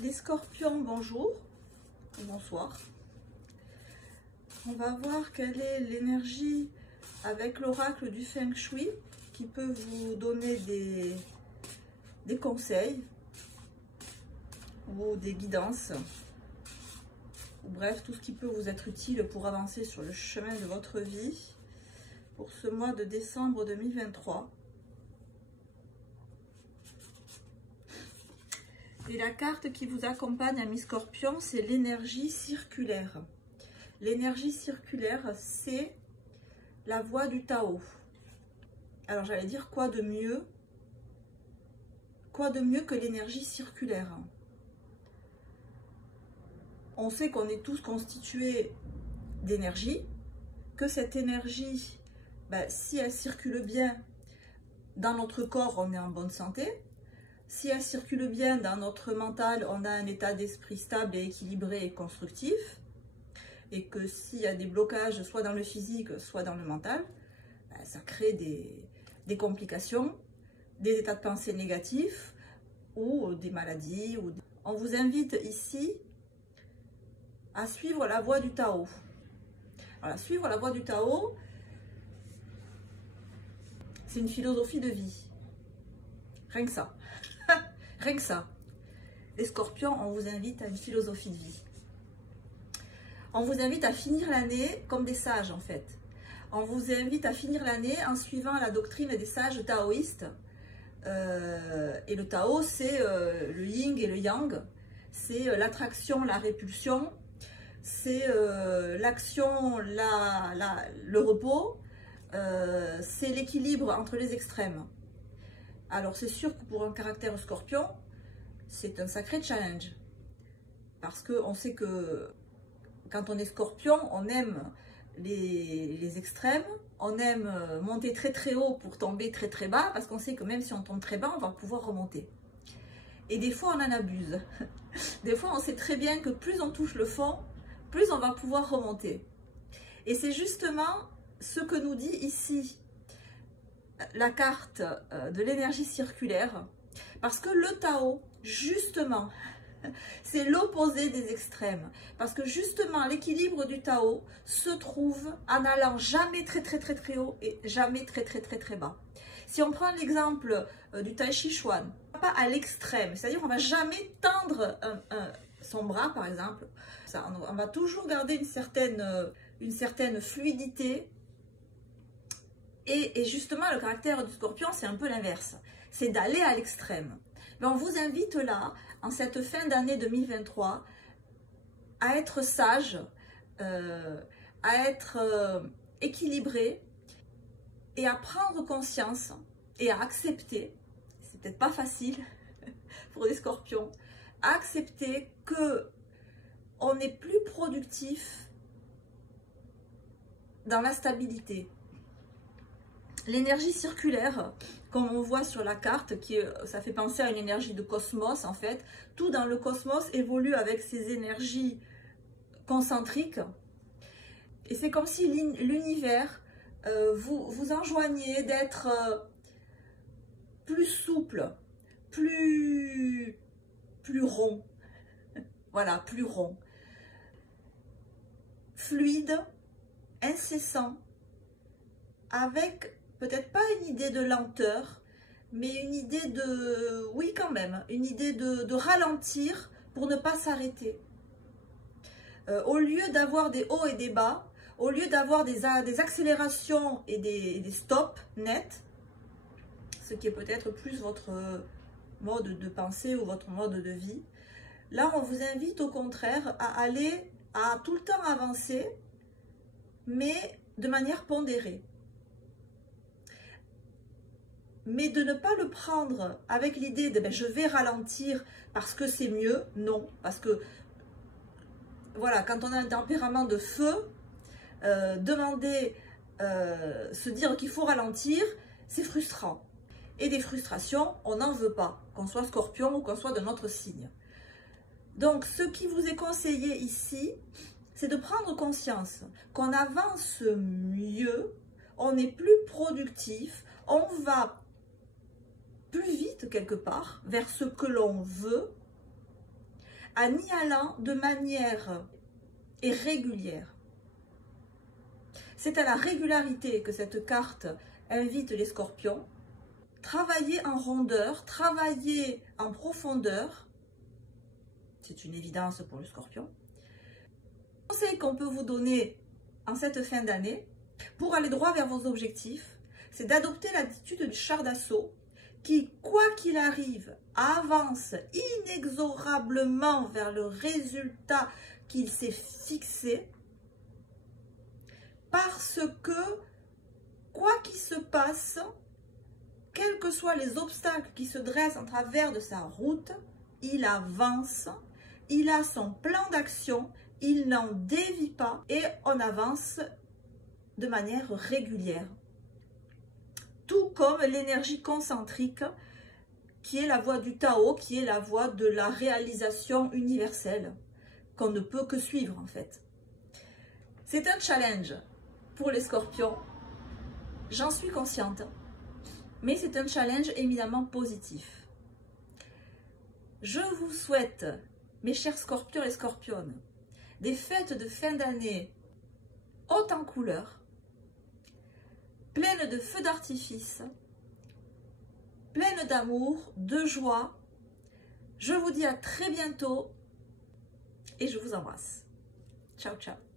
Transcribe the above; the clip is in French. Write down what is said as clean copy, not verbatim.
Les scorpions, bonjour, bonsoir. On va voir quelle est l'énergie avec l'oracle du Feng Shui qui peut vous donner des conseils ou des guidances. Ou bref, tout ce qui peut vous être utile pour avancer sur le chemin de votre vie pour ce mois de décembre 2023. Et la carte qui vous accompagne, amis scorpions, c'est l'énergie circulaire. L'énergie circulaire, c'est la voie du Tao. Alors j'allais dire quoi de mieux que l'énergie circulaire? On sait qu'on est tous constitués d'énergie, que cette énergie, si elle circule bien dans notre corps, on est en bonne santé. Si elle circule bien dans notre mental, on a un état d'esprit stable et équilibré et constructif. Et que s'il y a des blocages, soit dans le physique, soit dans le mental, ça crée des complications, des états de pensée négatifs ou des maladies. On vous invite ici à suivre la voie du Tao. Voilà, suivre la voie du Tao, c'est une philosophie de vie. Rien que ça. Rien que ça. Les scorpions, on vous invite à une philosophie de vie. On vous invite à finir l'année comme des sages, en fait. On vous invite à finir l'année en suivant la doctrine des sages taoïstes. Et le Tao, c'est le yin et le yang. C'est l'attraction, la répulsion. C'est l'action, le repos. C'est l'équilibre entre les extrêmes. Alors c'est sûr que pour un caractère scorpion, c'est un sacré challenge. Parce qu'on sait que quand on est scorpion, on aime les extrêmes, on aime monter très très haut pour tomber très très bas, parce qu'on sait que même si on tombe très bas, on va pouvoir remonter. Et des fois on en abuse. Des fois on sait très bien que plus on touche le fond, plus on va pouvoir remonter. Et c'est justement ce que nous dit ici la carte de l'énergie circulaire, parce que le Tao, justement, c'est l'opposé des extrêmes, parce que justement l'équilibre du Tao se trouve en allant jamais très très très très haut et jamais très très très très bas. Si on prend l'exemple du Tai Chi Chuan, pas à l'extrême, c'est-à-dire on va jamais tendre son bras par exemple, on va toujours garder une certaine fluidité. Et justement, le caractère du scorpion, c'est un peu l'inverse. C'est d'aller à l'extrême. Mais on vous invite là, en cette fin d'année 2023, à être sage, à être équilibré et à prendre conscience et à accepter, c'est peut-être pas facile pour les scorpions, à accepter que on est plus productif dans la stabilité. L'énergie circulaire, comme on voit sur la carte, ça fait penser à une énergie de cosmos en fait. Tout dans le cosmos évolue avec ces énergies concentriques. Et c'est comme si l'univers vous enjoignait d'être plus souple, plus rond. Voilà, plus rond. Fluide, incessant, avec peut-être pas une idée de lenteur, mais une idée de, oui quand même, une idée de ralentir pour ne pas s'arrêter. Au lieu d'avoir des hauts et des bas, au lieu d'avoir des accélérations et des stops nets, ce qui est peut-être plus votre mode de pensée ou votre mode de vie, là on vous invite au contraire à tout le temps avancer, mais de manière pondérée. Mais de ne pas le prendre avec l'idée de je vais ralentir parce que c'est mieux. Non, parce que voilà, quand on a un tempérament de feu, se dire qu'il faut ralentir, c'est frustrant. Et des frustrations, on n'en veut pas, qu'on soit scorpion ou qu'on soit de notre signe. Donc, ce qui vous est conseillé ici, c'est de prendre conscience qu'on avance mieux, on est plus productif, on va plus vite quelque part vers ce que l'on veut, en y allant de manière régulière. C'est à la régularité que cette carte invite les scorpions. Travailler en rondeur, travailler en profondeur, c'est une évidence pour le scorpion. Le conseil qu'on peut vous donner en cette fin d'année, pour aller droit vers vos objectifs, c'est d'adopter l'attitude du char d'assaut qui, quoi qu'il arrive, avance inexorablement vers le résultat qu'il s'est fixé, parce que, quoi qu'il se passe, quels que soient les obstacles qui se dressent en travers de sa route, il avance, il a son plan d'action, il n'en dévie pas et on avance de manière régulière. Tout comme l'énergie concentrique qui est la voie du Tao, qui est la voie de la réalisation universelle, qu'on ne peut que suivre en fait. C'est un challenge pour les scorpions, j'en suis consciente, mais c'est un challenge éminemment positif. Je vous souhaite, mes chers scorpions et scorpionnes, des fêtes de fin d'année hautes en couleurs, pleines de feux d'artifice, pleines d'amour, de joie. Je vous dis à très bientôt et je vous embrasse. Ciao, ciao.